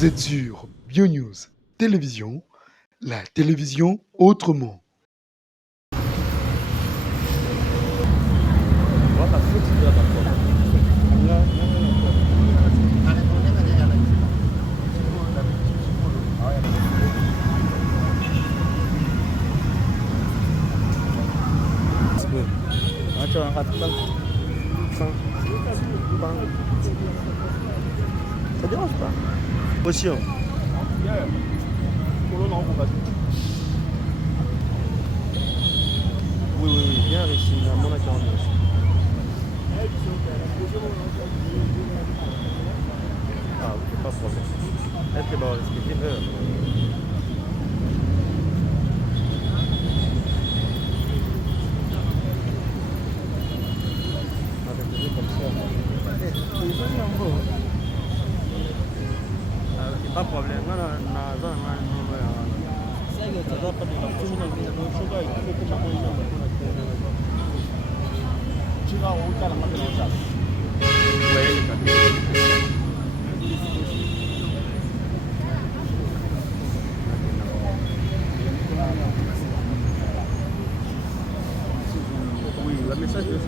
Vous êtes sur BioNews Télévision, la télévision autrement. Ça dérange pas. Potion. Oui, bien réussi. Mon accord. Ah, ok, pas de problème. Est-ce que bon, est-ce que avec les comme ça. Ah, ok, pas de problème. Non, oui, le message de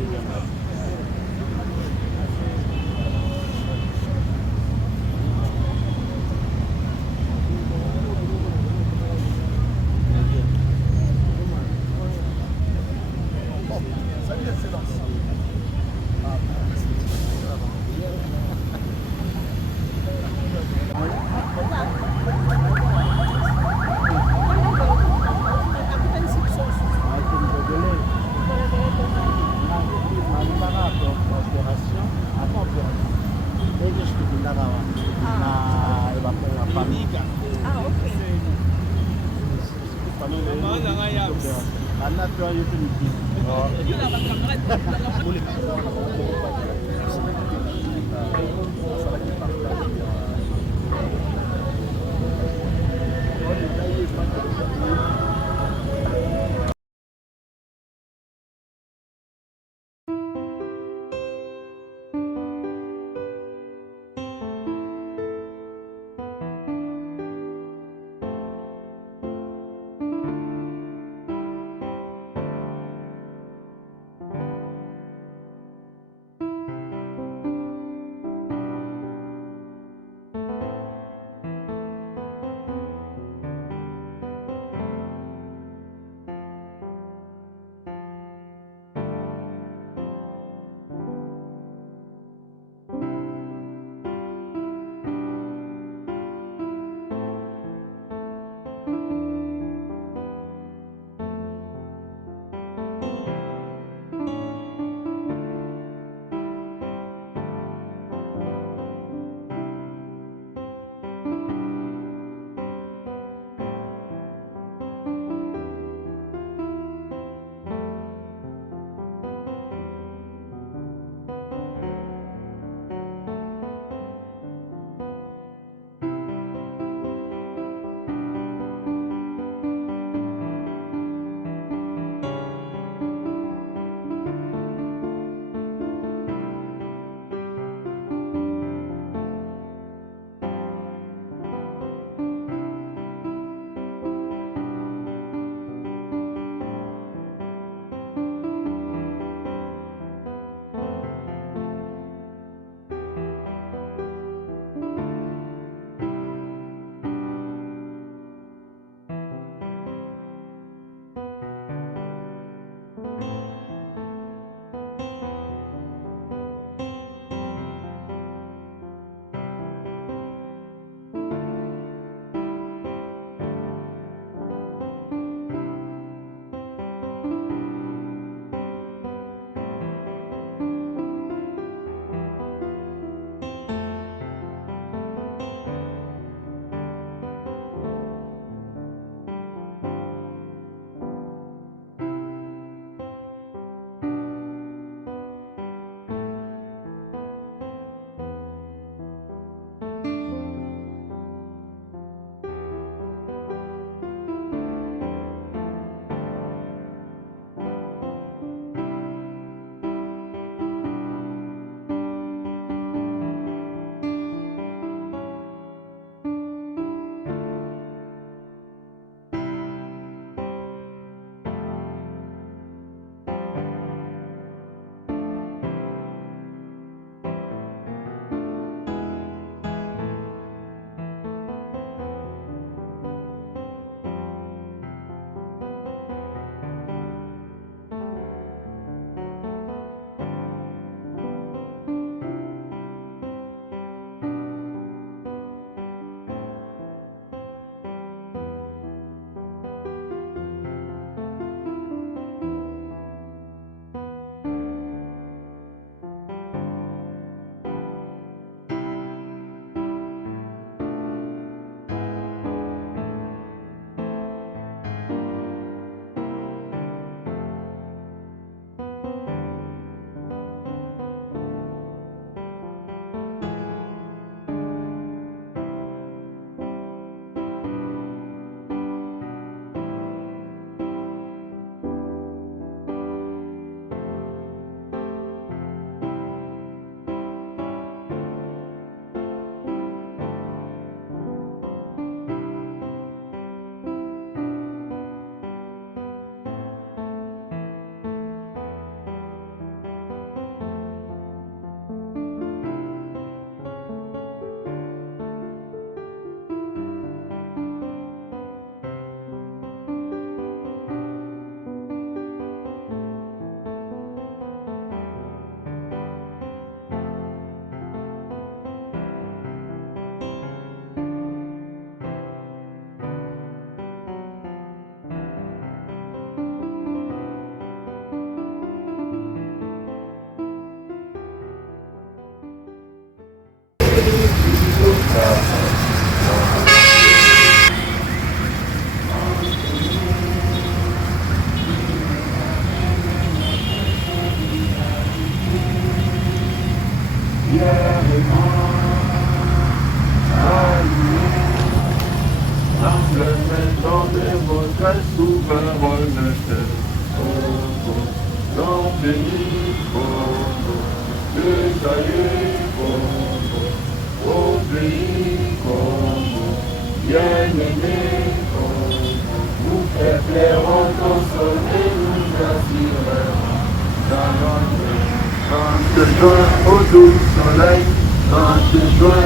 sous le soleil, quand je joie,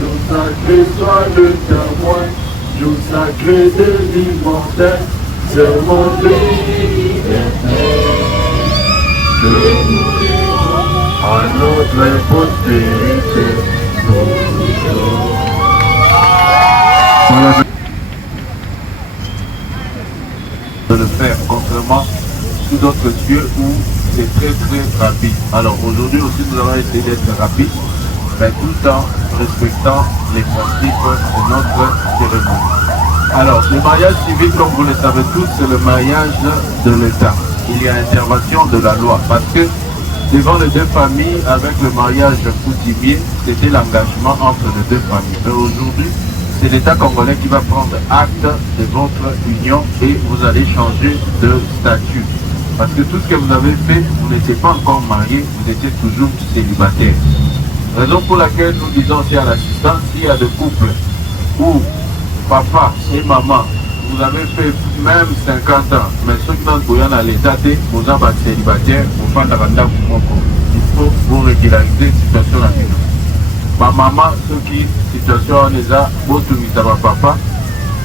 jour sacré soit le témoin, jour sacré de l'immortel, sur mon liberté. Que nous dirons à notre postérité, de le faire, contrairement sous d'autres cieux où c'est très rapide. Alors aujourd'hui aussi nous allons essayer d'être rapide, mais tout en respectant les principes de notre cérémonie. Alors le mariage civil, comme vous le savez tous, c'est le mariage de l'État. Il y a intervention de la loi parce que devant les deux familles, avec le mariage coutumier, c'était l'engagement entre les deux familles. Mais aujourd'hui, c'est l'État congolais qui va prendre acte de votre union et vous allez changer de statut. Parce que tout ce que vous avez fait, vous n'étiez pas encore marié, vous étiez toujours célibataire. Raison pour laquelle nous disons aussi à l'assistance, s'il y a des couples où papa et maman, vous avez fait même 50 ans, mais ceux qui n'ont pas l'État, vous avez célibataire, vous faites la bande pour mon corps. Il faut vous régulariser la situation à nous. Ma maman, ceux qui situation les a, votre papa,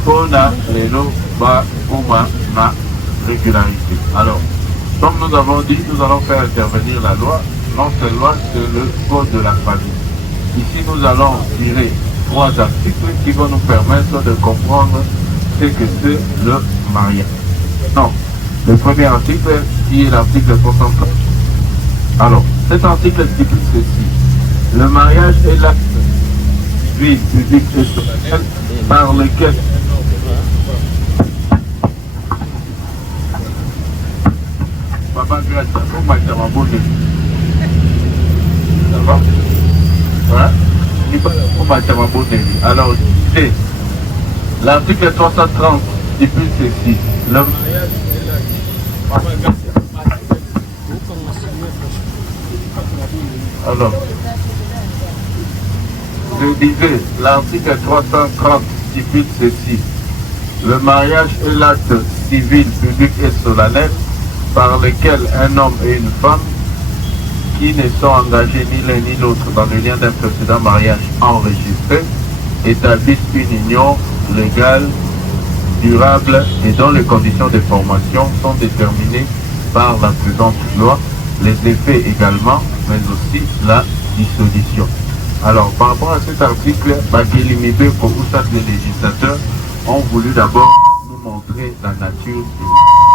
on a les lots, ma régularité. Alors, comme nous avons dit, nous allons faire intervenir la loi. Notre loi, c'est le code de la famille. Ici, nous allons tirer 3 articles qui vont nous permettre de comprendre ce que c'est le mariage. Non, le premier article, qui est l'article 63. Alors, cet article stipule ceci. Le mariage est l'acte civil, public et social par lequel Papa Grâce, ça va? Voilà. Alors, c'est l'article 330 stipule ceci. Le mariage est l'acte. Alors, je disais, l'article 330 stipule ceci. Le mariage est l'acte civil, public et solennel par lequel un homme et une femme qui ne sont engagés ni l'un ni l'autre dans le lien d'un précédent mariage enregistré établissent une union légale, durable et dont les conditions de formation sont déterminées par la présente loi, les effets également, mais aussi la dissolution. Alors, par rapport à cet article, les législateurs ont voulu d'abord nous montrer la nature du mariage.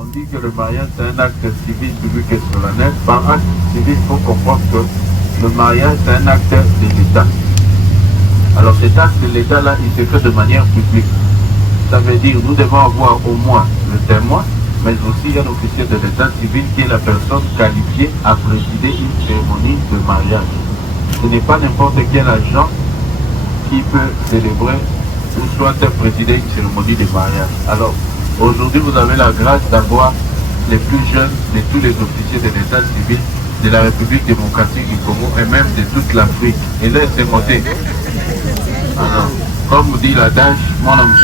On dit que le mariage c'est un acte civil, public et solennel. Par acte civil, il faut comprendre que le mariage c'est un acte de l'État. Alors cet acte de l'État là, il se fait de manière publique. Ça veut dire nous devons avoir au moins le témoin, mais aussi un officier de l'État civil qui est la personne qualifiée à présider une cérémonie de mariage. Ce n'est pas n'importe quel agent qui peut célébrer ou soit présider une cérémonie de mariage. Alors, aujourd'hui, vous avez la grâce d'avoir les plus jeunes de tous les officiers de l'État civil de la République démocratique du Congo et même de toute l'Afrique. Et là, c'est monté. Alors, comme dit l'adage, mon ami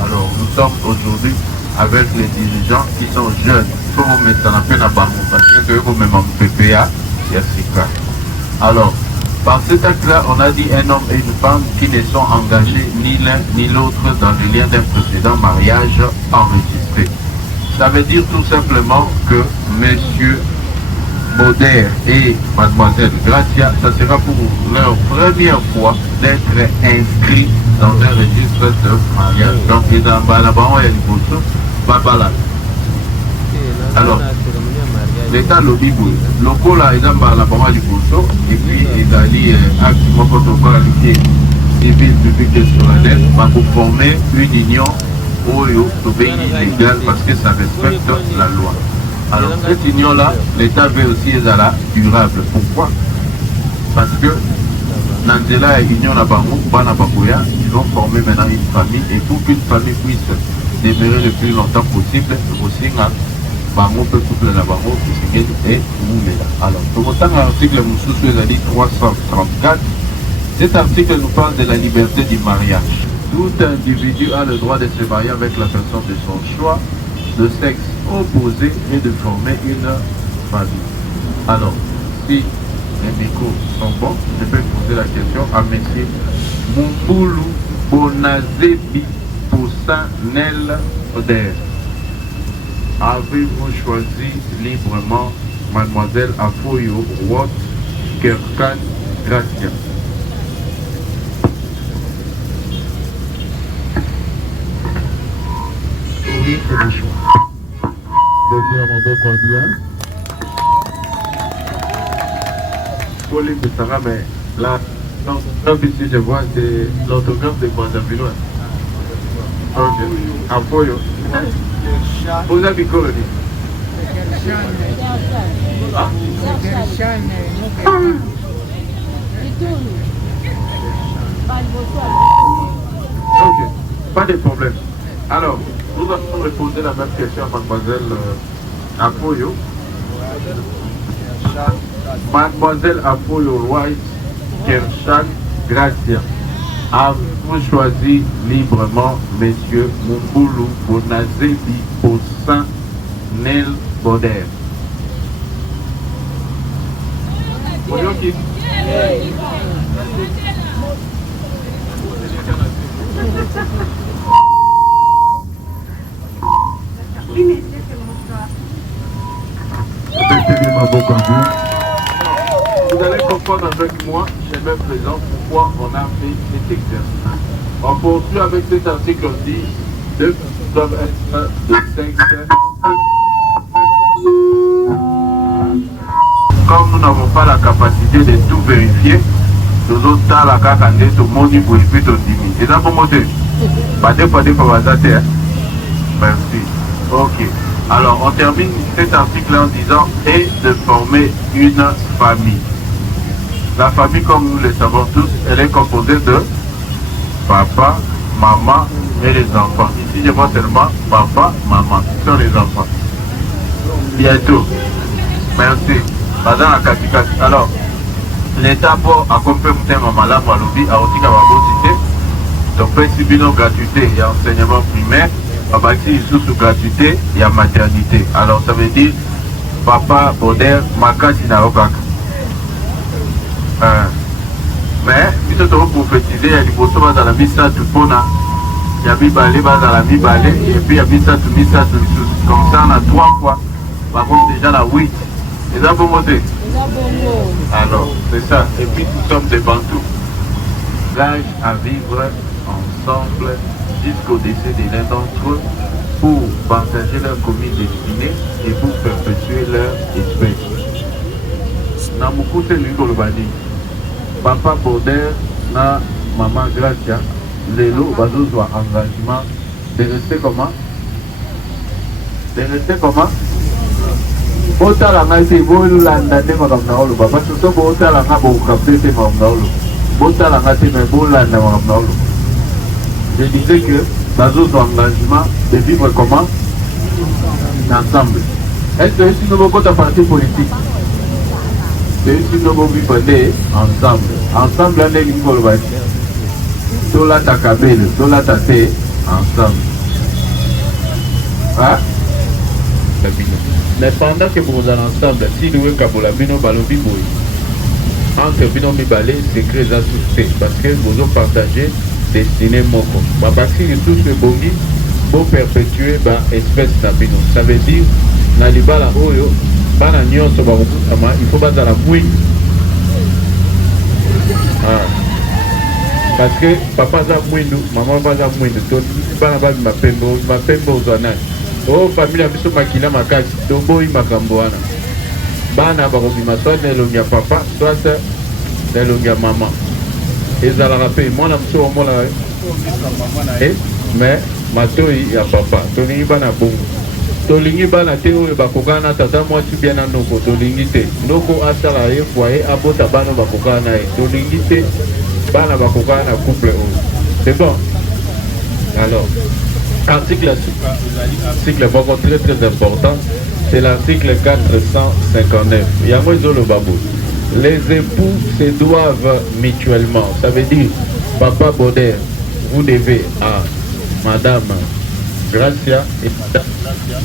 alors, nous sommes aujourd'hui avec les dirigeants qui sont jeunes. Il faut mettre en appel à Bamou parce que vous même en PPA, il y a ce cas. Alors, par cet acte-là, on a dit un homme et une femme qui ne sont engagés ni l'un ni l'autre dans le lien d'un précédent mariage enregistré. Ça veut dire tout simplement que Monsieur Bauder et Mademoiselle Gracia, ça sera pour leur première fois d'être inscrits dans un registre de mariage. Donc, ils ont alors, l'État lobby, le coup là, ils ont la et puis ils ont dit activement protocole civil, public et solennel, pour former une union légale parce que ça respecte la loi. Alors, cette union-là, l'État veut aussi être durable. Pourquoi? Parce que Nanzela et Union Nabango, ils vont former maintenant une famille et pour qu'une famille puisse demeurer le plus longtemps possible, aussi Bango peut couple la Bango et Moulela. Alors, pour autant, l'article 334, cet article nous parle de la liberté du mariage. Tout individu a le droit de se marier avec la personne de son choix, de sexe opposer et de former une famille. Alors, si les micros sont bons, je peux poser la question à M. Mumboulou Bonazebi Poussanel Oder. Avez-vous choisi librement Mademoiselle Afoyo Watt Kerkan Gracia? Oui, c'est le choix. Deuxième mot combien? Pour les Sarah, mais là, ici je vois c'est l'autographe de Guadavinois. Ok. Afoyo. Vous avez colonie? Ah? Ok, pas de problème. Alors, nous allons répondre la même question à mademoiselle Afoyo. Mademoiselle Afoyo Roy Kershan Gracia. Avez-vous choisi librement Monsieur Mumboulou Bonazebi Poussin Nel Boder? Vous allez comprendre avec moi, chez mes présents, pourquoi on a fait cet exercice. On poursuit avec cet article 10 de doivent être de sexe. Comme nous n'avons pas la capacité de tout vérifier, nous autres, la cacande, tout le monde, il faut plus de 10 000. Et ça, pour moi, pas de fois, merci. Ok. Alors, on termine cet article en disant et de former une famille. La famille, comme nous le savons tous, elle est composée de papa, maman et les enfants. Ici, je vois seulement papa, maman. Ce sont les enfants. Bientôt. Merci. Madame Akatikati. Alors, l'État pour accompagner mon malade à l'objet à aussi cité. Donc, principe de gratuité et enseignement primaire. Ici, sous gratuité, il y a maternité. Alors, ça veut dire papa, Boder, Makati, Naokak. Mais, il faut prophétiser, il y a des poissons dans la missa du Pona. Il y a Bibalé, dans la Bibalé, et puis il y a missa du comme ça, on a 3 fois. Par contre, déjà la 8. Et ça, pour monter. Alors, c'est ça. Et puis, nous sommes des Bantous. L'âge à vivre ensemble jusqu'au décès de l'un d'entre eux pour partager leur commune destinée et pour perpétuer leur espèce. Namuku, c'est lui qu'on va dire. Papa Boder, na maman Gracia, Lélo, Bazo soit engagement de rester comment? De rester comment? Botala nga ite bolanda te makambo na olo papa soso botala nga bokapte te makambo na olo botala nga te mais bolanda makambo na olo. Je disais que Bazo son engagement de vivre comment? Ensemble. Est-ce que si nous avons un parti politique, c'est si nous avons vivre ensemble. Ensemble, on est l'école bâtie. Tola takabele, tola tate, ensemble. Hein? Mais pendant que vous êtes ensemble, si nous avons bino balobi boy, entre bino mibale, c'est très assouté parce que vous avez partagé destiné moko. Papa si tous les bongi, pour perpétuer l'espèce d'abino. Ça veut dire, na libala oyo, bana nyonso bakukutama, il faut bazala mwingi. Parce que papa za mwindu, maman za mwindu, to bana bazi mapembo uzwanani. Oh, famille a biso makila makasi, tobo yi makambo wana. Bana bakobima soit nelongi ya papa, soit nelongi ya maman. Ezalaka pe mwana mosusu omona mais matoi ya papa tolingi bana bongo tolingi bana te oyo bakokana na tata mwasi bien na ndoko tolingi te ndoko asala ye foyer abota bana bakokana na ye tolingi te bana bakokana na couple oyo. C'est bon. Alors article vraiment très très important, c'est l'article 459. Yango ezolo babo. Les époux se doivent mutuellement. Ça veut dire, Papa Boder, vous devez à Madame Gracia et Madame Gracia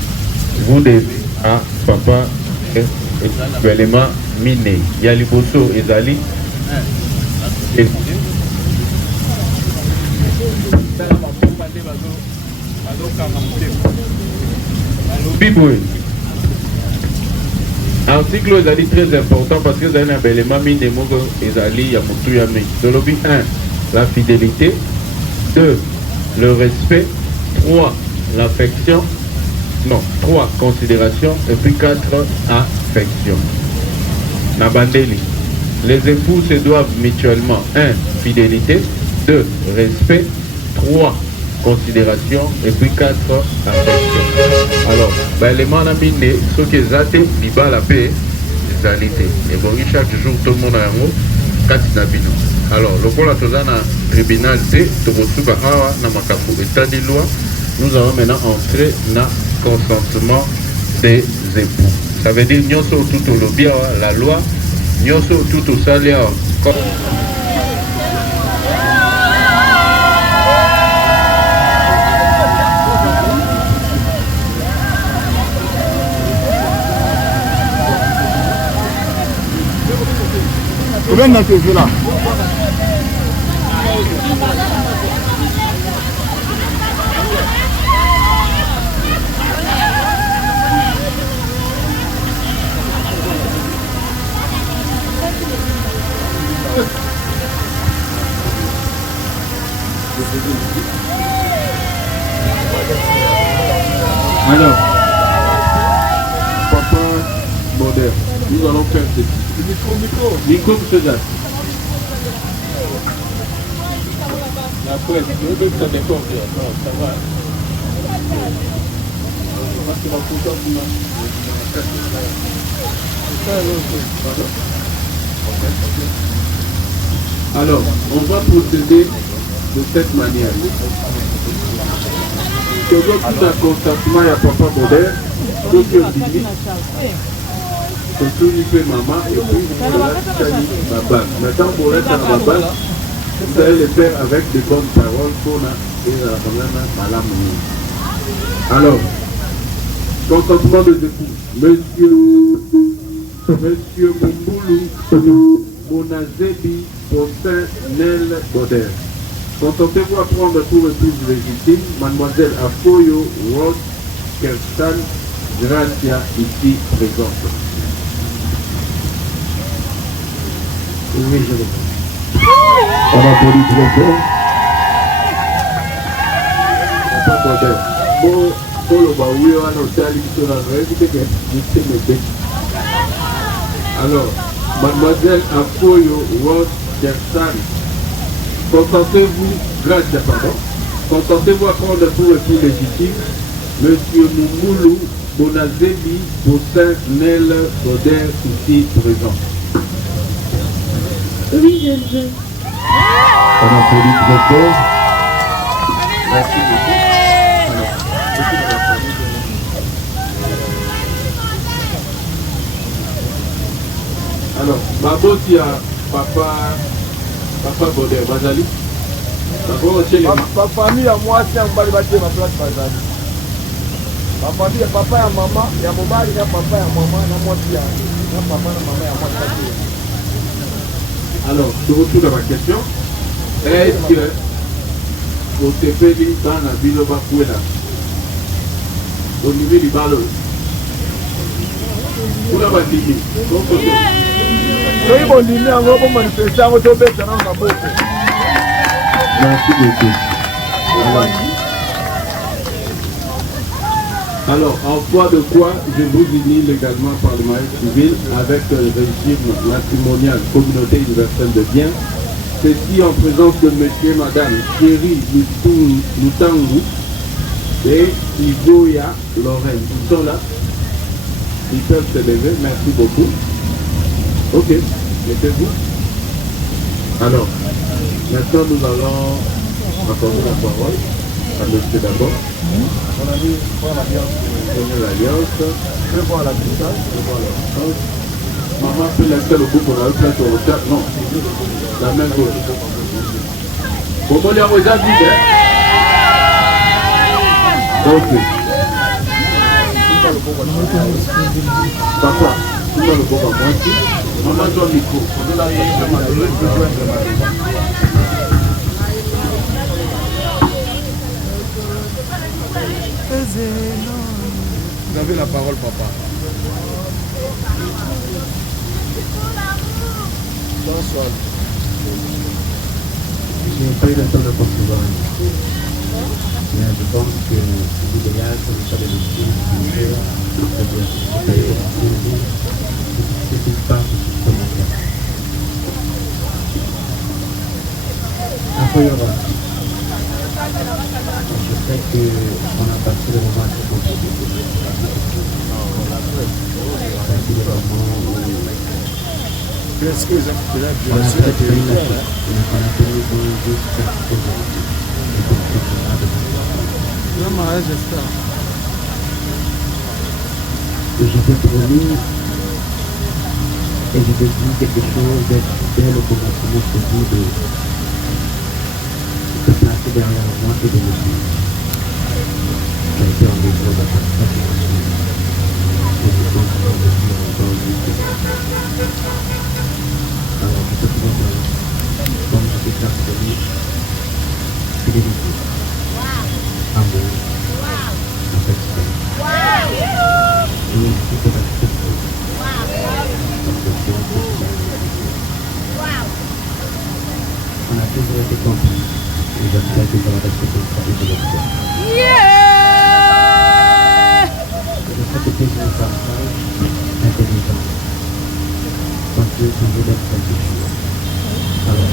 vous devez à papa Belema Mine. Yaliboso Ezali. Biboué. Article Ezali très important parce que vous avez un bel élément Mine Mogo Ezali Yamutu Yami. De lobby 1, la fidélité. 2, le respect. 3, l'affection. Non, 3, considération. Et puis 4, affection. Nabandeli. Les époux se doivent mutuellement 1, fidélité. 2, respect. 3, considération. Et puis 4, affection. Alors, l'élément a mis ce qui est zate, liba la paix, égalité. Et bon, chaque jour, tout le monde a un mot, 4 nabino. Alors, le rôle à tribunal de Togosuba Hawa, Namakapu, état de loi, nous allons maintenant entrer dans le consentement des époux. Ça veut dire, nous sommes tout au lobby, la loi, nous sommes tout au salaire. Combien de temps là? Alors, papa moderne, nous allons faire ceci. Micro, monsieur Jacques. La presse, je veux que ça décorde. Non, ça va. Alors, on va procéder de cette manière. Je veux tout un consentement à papa moderne, tout ce que dit. C'est tout lui fait maman et puis baba. Maintenant, pour être à la base, vous allez le faire avec des bonnes paroles qu'on a et la problème à la moue. Alors, consentement des époux. Monsieur Mumboulou, Bonazebi, Pontin, Nel, Boder. Consentez-vous à prendre pour épouse légitime Mademoiselle Afoyo, Rose, Kerstan, Gracia, ici présente. Oui, je l'ai. On a poli trop fort. Pas Boder. Pour le baoui, on a noté sur la règle que alors, Mademoiselle Afoyo, Rose, Kerstan, consentez-vous, Gracia, pardon, consentez-vous à prendre pour époux légitime Monsieur Moumoulou, Bonazebi, Bossin, Nel, Boder, ici présent. Oui, je veux. On a fait du très fort. Merci beaucoup. Alors, Babo, il y a papa Boder, Bazali. Ma famille à moi, c'est un bal bâti ma place Bazali. Ma famille, papa et maman, il y a mon mari, il y a papa et maman, il y a moi qui a. Il y a papa et maman, il y a moi qui a. Alors, je retourne à ma question. Est-ce que au TPD dans la ville de Bakuela, au niveau du ballon, vous l'avez dit, soki bondimi yango bomanifeste yango tobeta na maboko. merci beaucoup. Alors, en foi de quoi je vous unis légalement par le mariage civil avec le régime matrimonial communauté universelle de biens, ceci en présence de monsieur et madame Thierry Lutangu et Ivoya Lorraine. Ils sont là. Ils peuvent se lever. Merci beaucoup. Ok, mettez-vous. Alors, maintenant nous allons accorder la parole à monsieur d'abord. On a dit, prends l'alliance. Prenez l'alliance. Je vais voir la distance. Maman peut laisser le bout pour la place sur le chat. Non, la main gauche. Comment il y a déjà dit, hein? Ok. Papa, tu dois le boire à moitié. Maman, tu as le micro. Vous avez la parole, papa. Bonsoir. Je n'ai pas eu le temps de poursuivre. Mais je pense que l'idéal, c'est de faire des dossiers, c'est une part de ce commentaire. Après, il y aura. Je sais qu'on a passé le moment assez compliqué. C'est le moment où Qu'est-ce que vous avez là? on a fait une chose. On a tenu deux et je t'ai promis et je te dis quelque chose dès le commencement, je te dis de te placer derrière moi et de me suivre. Tu as été en mesure de faire ça, et je pense que je suis encore juste. Alors je te promets, comme je t'ai promis, fidélité, amour, affection. Et je te respecte. On a toujours été compris. Et j'espère que ça va rester comme ça et je l'espère. Je sais que tu es une femme sage, intelligente. Parce que tu veux d'être quelque chose. Alors,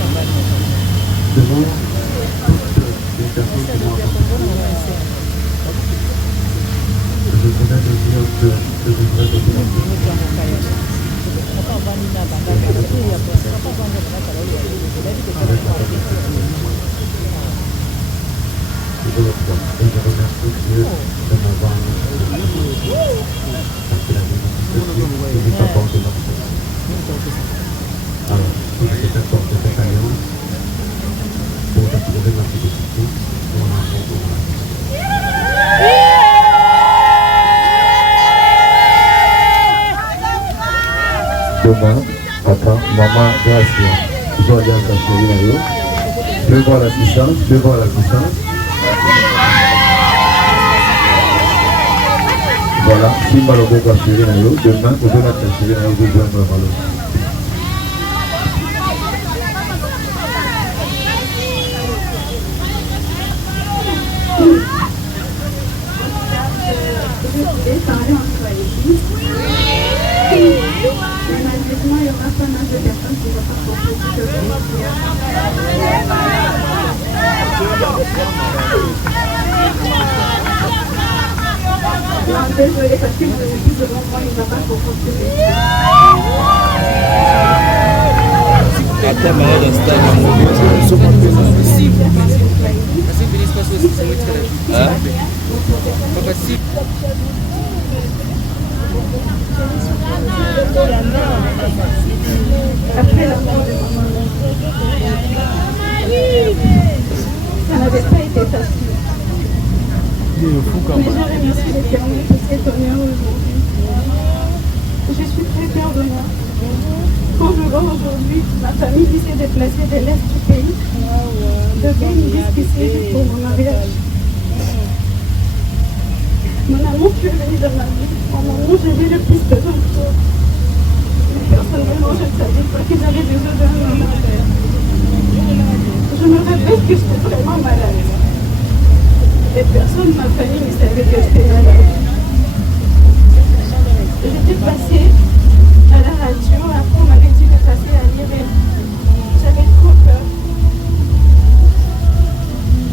devant toutes les personnes qui m'ont accompagné, je voudrais te dire que je voudrais te dire et je remercie Dieu de m'avoir parce que la vie n'est pas porte de notre vie. Alors, je t'apporte cette alliance pour t'approcher ma félicité, mon amour pour moi. Demain, papa, maman, grâce. Je dois dire à ta chérie. Je vais voir la puissance, je vais voir la puissance. Voilà, si Malobo va chérie, demain, vous devez la chérie, vous devez me Malobo. Malheureusement, il y aura pas mal de personnes qui vont pas comprendre. Non, désolé, parce que je me dis devant moi, il ne va pas comprendre. Après la mort de maman, ça n'avait pas été facile. Mais je remercie l'Éternel pour cet honneur aujourd'hui. Je suis très fière de moi. Quand je vois aujourd'hui ma famille qui s'est déplacée de l'Est du pays, de Béni jusqu'ici pour mon mariage. Mon amour, tu es venu dans ma vie. En moment, j'avais le plus besoin de toi. Mais personnellement, je ne savais pas que j'avais besoin d'un homme. Je me rappelle que j'étais vraiment malade. Les personnes de ma famille ne savaient que j'étais malade. J'étais passée à la radio, après on m'avait dit de passer à l'IRM. J'avais trop peur.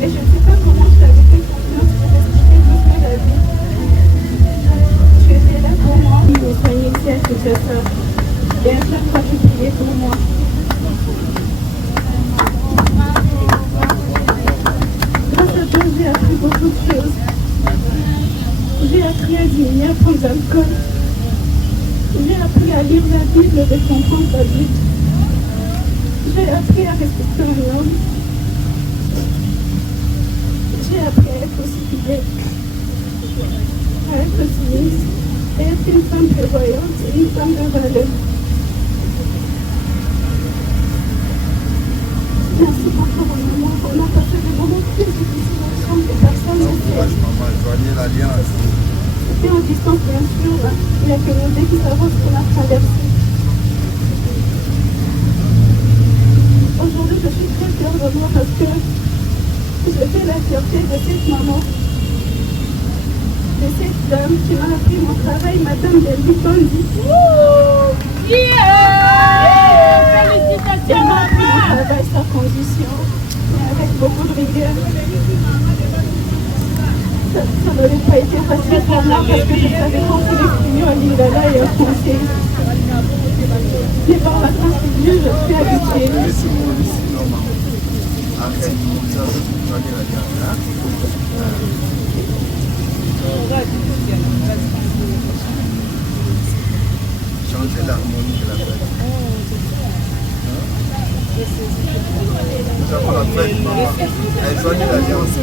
Et je ne sais pas comment je t'avais fait confiance pour t'expliquer toute la vie. Tu étais là pour moi. Il me soignait ici à Kinshasa. Et à chaque fois, tu priais pour moi. Grâce à toi, j'ai appris beaucoup de choses. J'ai appris à diminuer, à prendre l'alcool. J'ai appris à lire la Bible de comprendre la vie. J'ai appris à respecter un homme. J'ai appris à être aussi fidèle. À être aussi perfectionniste et être une femme prévoyante et une femme de valeur. Merci encore au moment qu'on a passé des moments très difficiles ensemble, des personnes et en distance bien sûr, il n'y a que nos deux qui savons ce qu'on a traversé. Aujourd'hui, je suis très fière de moi parce que je fais la fierté de cette maman, de cette dame qui m'a appris mon travail, Madame Delby Tondi. Félicitations, maman! Mon travail sans condition, mais avec beaucoup de rigueur. Ça n'aurait pas été facile pour moi parce que je savais qu'on pouvait l'exprimer en lingala et en français. Mais par la grâce de Dieu, je suis habituée. Changer l'harmonie de la fête. Nous avons la fête, maman. Elle joignait l'alliance.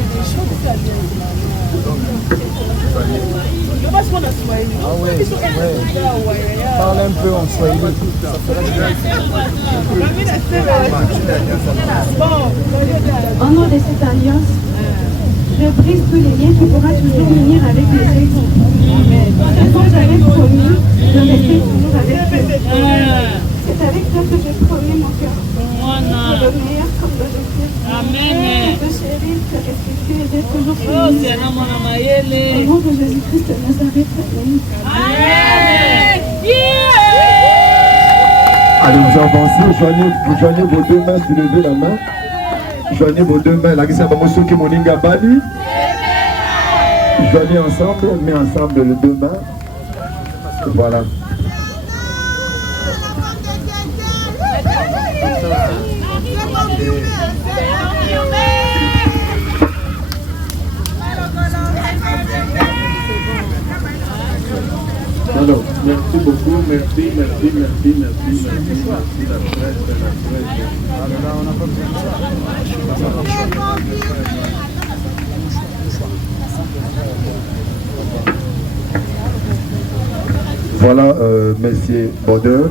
Ah ouais, parle un peu en swahili. Au nom de cette alliance, je brise tous les liens qui pourront toujours venir avec les ex. Comme j'avais promis, je resterai toujours avec toi. C'est avec toi que je promets mon cœur. C'est le meilleur comme d'habitude. Amen. De chérir, de respecter et d'être toujours fidèle. Au nom de Jésus-Christ de Nazareth. Amen. Allez, vous avancez, vous joignez vos deux mains, soulevez la main. Joignez vos deux mains, la guisa bamoso qui moninga bali. Joignez ensemble, mets ensemble les deux mains. Voilà. Alors, merci beaucoup, merci, la presse. Voilà, Monsieur Bodeur,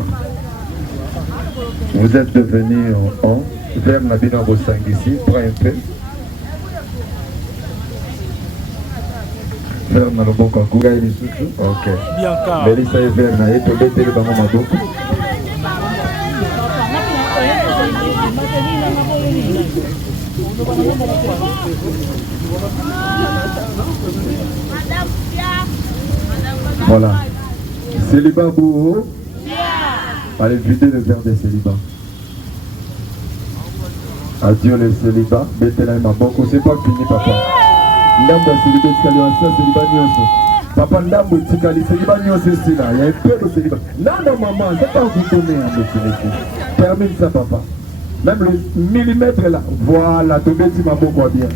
vous êtes devenu en vers Nabina Bosang ici, prends un peu. Vers Naloboko Gouga et Misuchu. Ok. Melissa et vers Naé, Tobé, Télé, Bango Maboko. Voilà. Célibat Bourreau. Allez, videz le verre de célibat. Adieu le célibat. Bétela et Maboko. C'est pas fini, papa. Ndambo ya célibat, tikali wa sa célibat nyonso. Papa ndambo tikali célibat nyonso ici là. Il y a un peu de célibat. Non, maman, c'est pas vous donner un petit. Termine ça, papa. Même le millimètre là. Voilà, Tobé dit Maboko bien.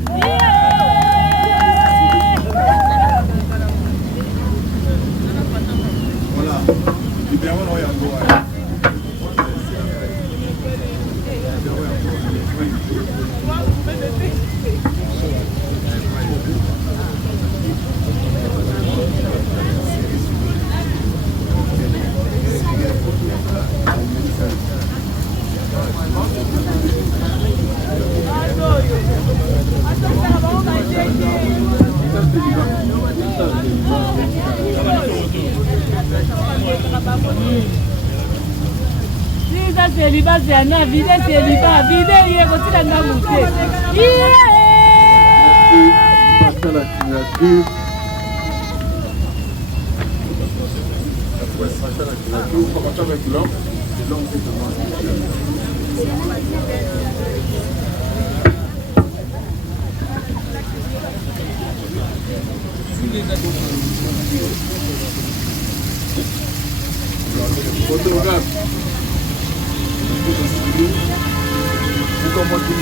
Célibat, c'est un vide célibat, vide, il est aussi dans la montée. Passe à la signature. On va passer avec l'homme. C'est l'homme qui demande. Photographe. Vous commencez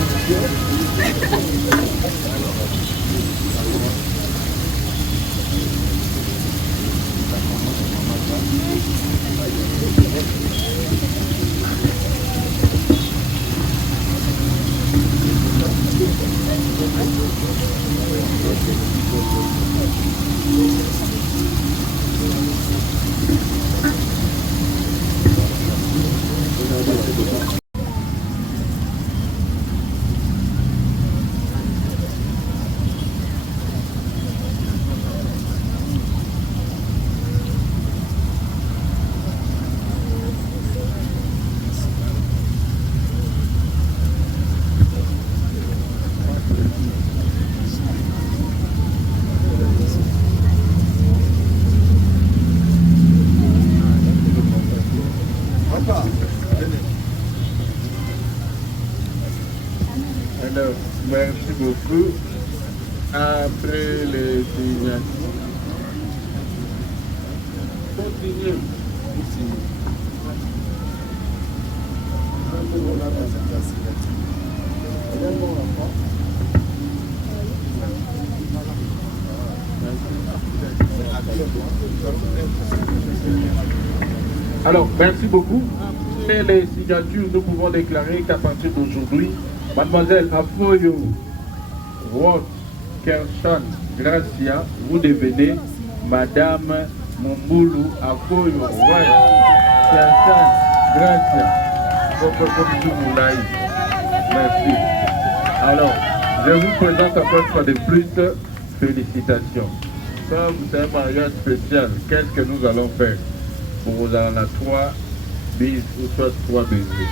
Alors, merci beaucoup. Après les signatures. Continuez. Ici. Alors, merci beaucoup. Après les signatures, nous pouvons déclarer qu'à partir d'aujourd'hui, Mademoiselle Afoyo Roth Kershan Gracia, vous devenez Madame Mumbulu Afoyo Roth Kershan Gracia. Merci. Alors, je vous présente encore une fois de plus, félicitations. Ça, c'est un mariage spécial. Qu'est-ce que nous allons faire? Pour vous en a 3 bises ou soit 3 baisers.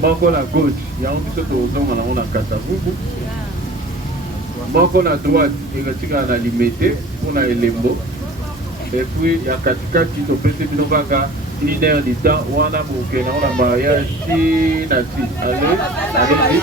Moko la gauche, il y a un petit peu de Kasavubu. Moko la droite, il y a un limité pour la Elembo. Et puis, il y a Katikati, qui peut être 1 heure du temps, où on a un mariage si nati. Allez, allez-y.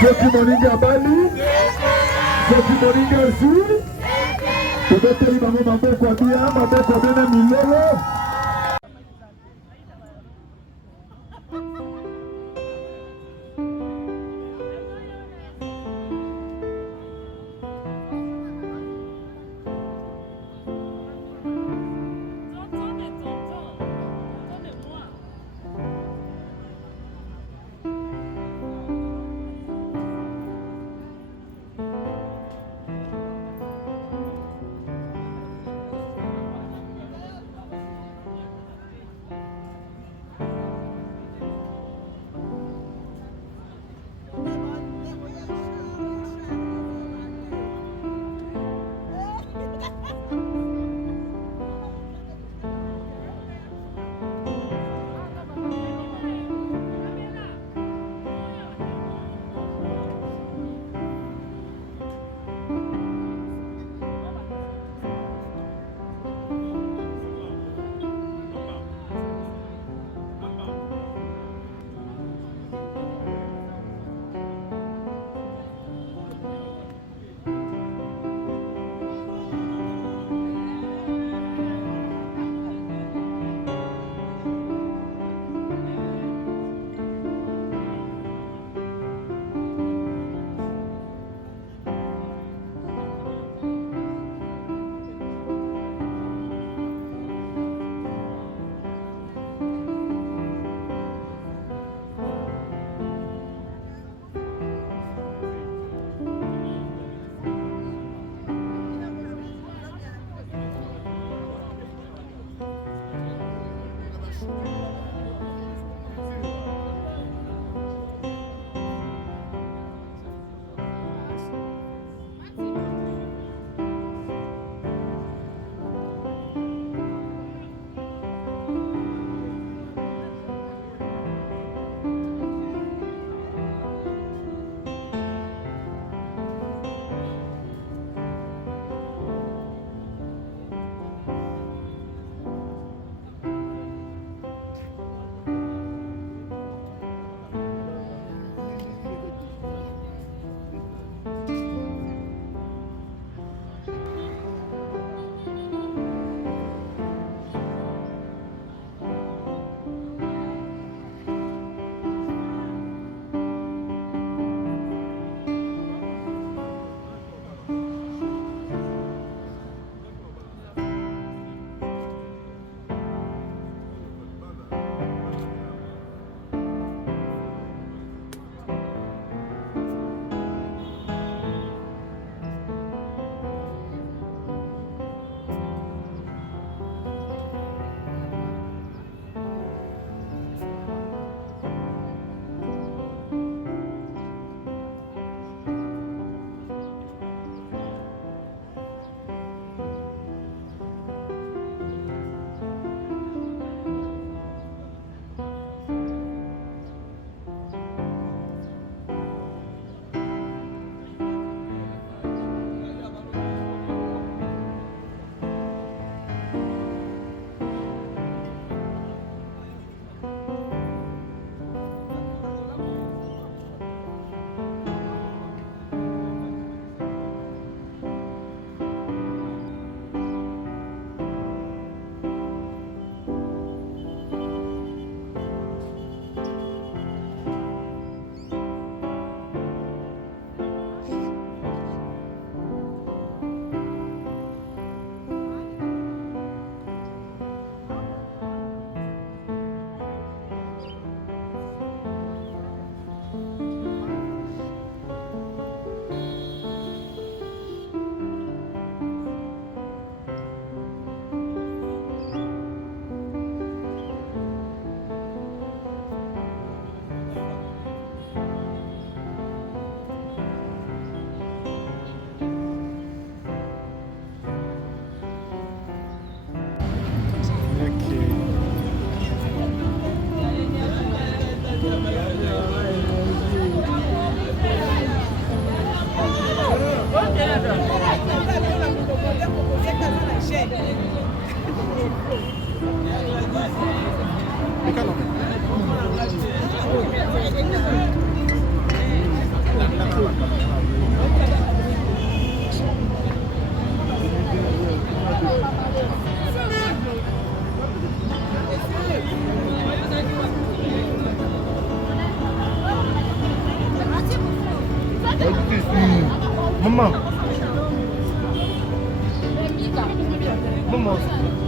Soki moninga bali, soki moninga zuri, tobeteli bango maboko ya bien, maboko ya bien na milolo. Maman. Maman.